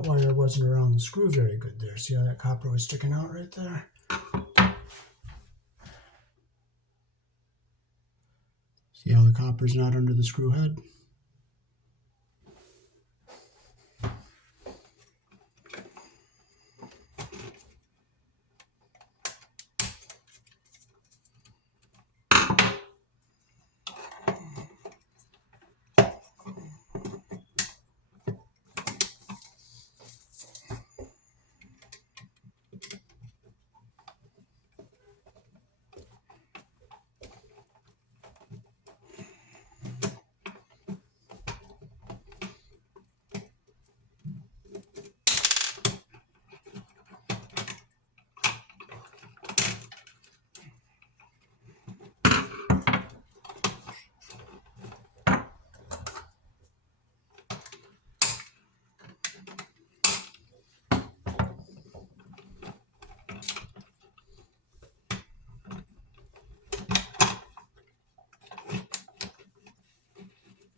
that wire wasn't around the screw very good there. See how that copper was sticking out right there? See how the copper's not under the screw head?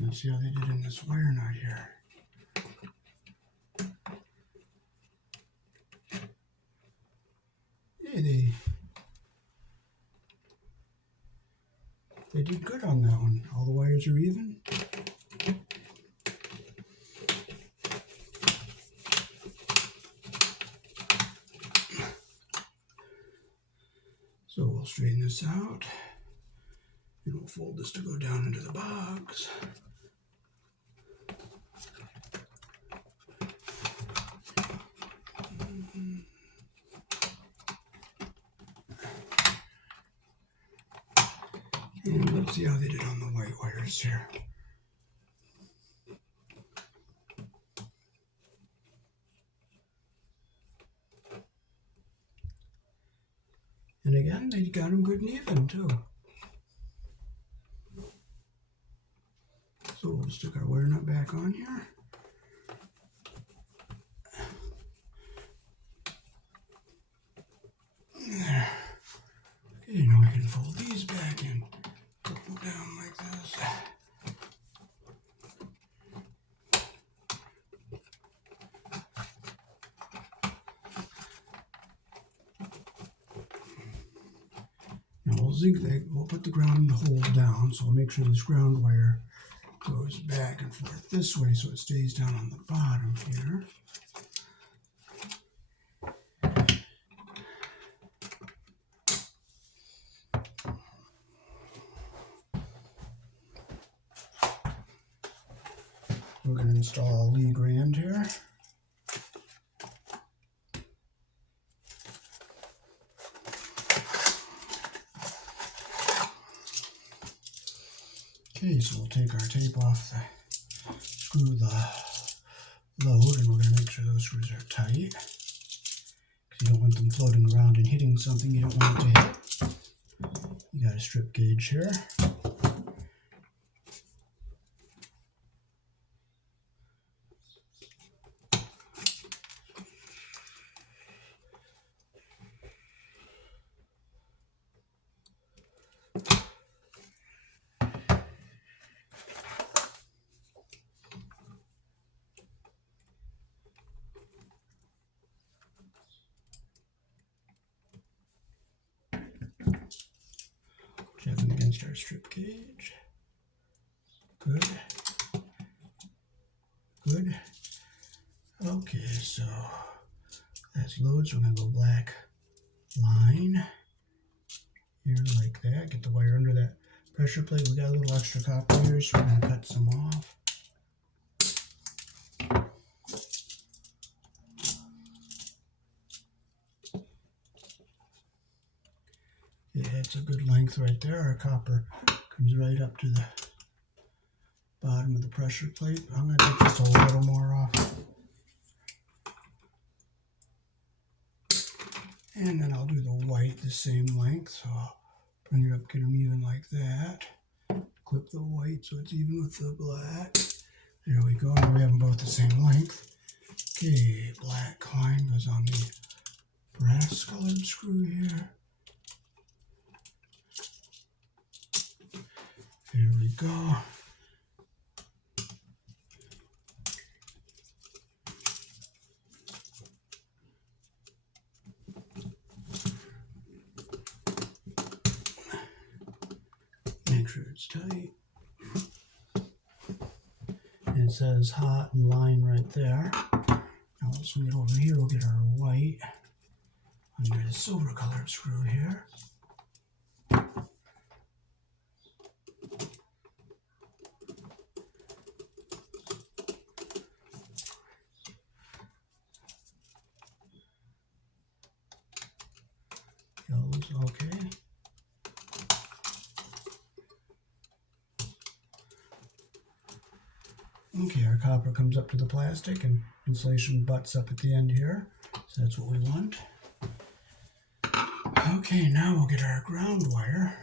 Let's see how they did in this wire nut here. Hey, they did good on that one. All the wires are even. So we'll straighten this out. And we'll fold this to go down into the box. And let's see how they did on the white wires here. And again, they got them good and even too. So we'll stick our wire nut back on here. There. Okay, now we can fold these back in. Put them down like this. Now we'll zigzag, we'll put the ground hole down, so we'll make sure this ground wire goes back and forth this way so it stays down on the bottom here. We're going to install a lead grand here. Okay, so we'll take our tape off the screw the load, and we're going to make sure those screws are tight. Because you don't want them floating around and hitting something you don't want it to hit. You got a strip gauge here. Checking against our strip gauge. Good. Good. Okay, so that's load, so we're going to go black line here like that. Get the wire under that pressure plate. We got a little extra copper here, so we're going to cut some off. Yeah, it's a good length right there. Our copper comes right up to the bottom of the pressure plate. I'm going to take just a little more off. And then I'll do the white the same length. So I'll bring it up, get them even like that. Clip the white so it's even with the black. There we go. Now we have them both the same length. Okay, black line goes on the brass colored screw here. There we go. it's tight. And it says hot and line right there. Now let's swing it over here. We'll get our white under the silver colored screw here. Goes okay. Okay, our copper comes up to the plastic and insulation butts up at the end here. So that's what we want. Okay, now we'll get our ground wire.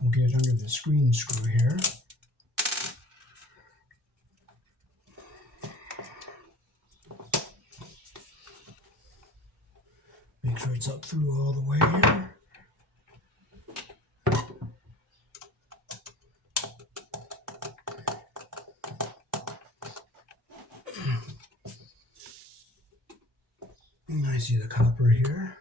We'll get it under the screen screw here. Make sure it's up through all the way here. And I see the copper here.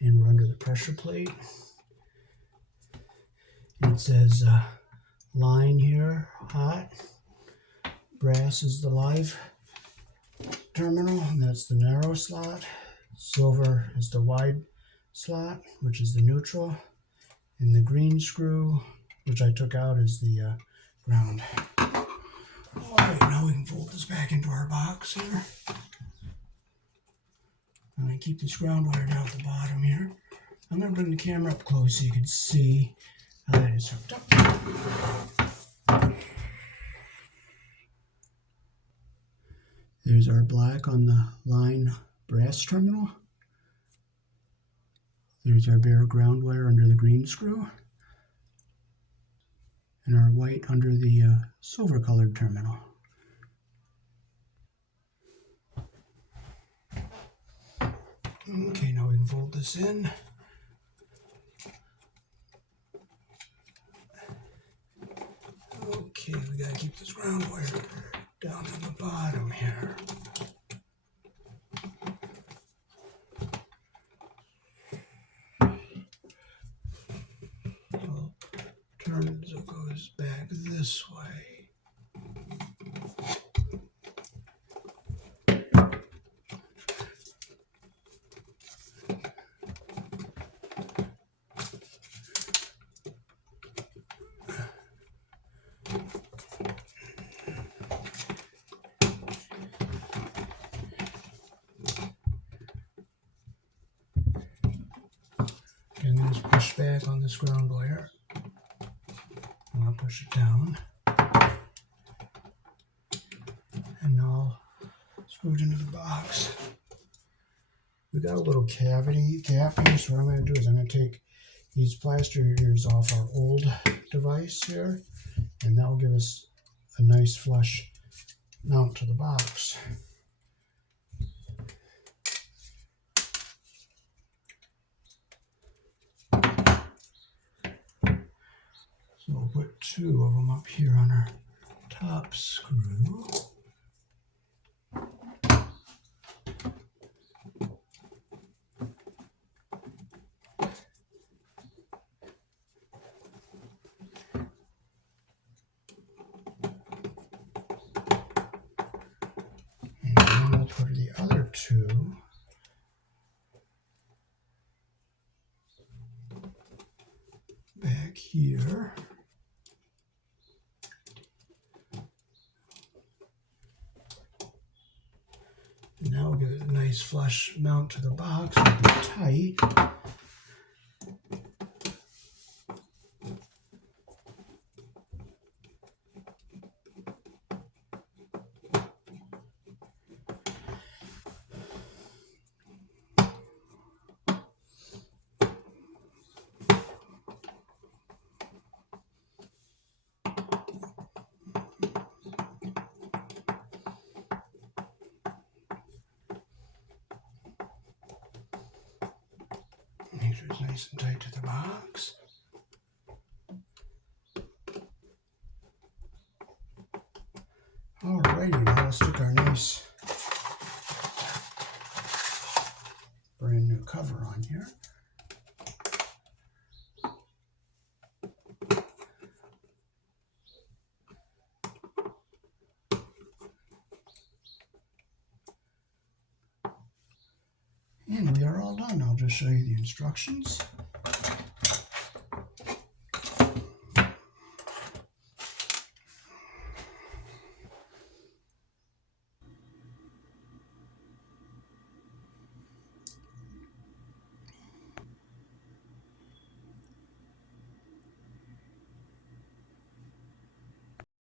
And we're under the pressure plate. And it says line here, hot. Brass is the live terminal, and that's the narrow slot. Silver is the wide slot, which is the neutral. And the green screw, which I took out, is the ground. Alright, now we can fold this back into our box here. And I keep this ground wire down at the bottom here. I'm going to bring the camera up close so you can see how that is hooked up. There's our black on the line brass terminal. There's our bare ground wire under the green screw. And our white under the silver colored terminal. Okay, now we can fold this in. Okay, we gotta keep this ground wire down to the bottom here. I'll turn it so it goes back this way. And then just push back on this ground wire. And I'll push it down. And now I'll screw it into the box. We got a little cavity gap here, so what I'm going to do is I'm going to take these plaster ears off our old device here, and that will give us a nice flush mount to the box. So we'll put two of them up here on our top screw. And then we'll put the other two back here. Now we'll give it a nice flush mount to the box. It'll be tight. Make sure it's nice and tight to the box. Alrighty, now we'll stick our nice brand new cover on here. And we are all done. I'll just show you the instructions.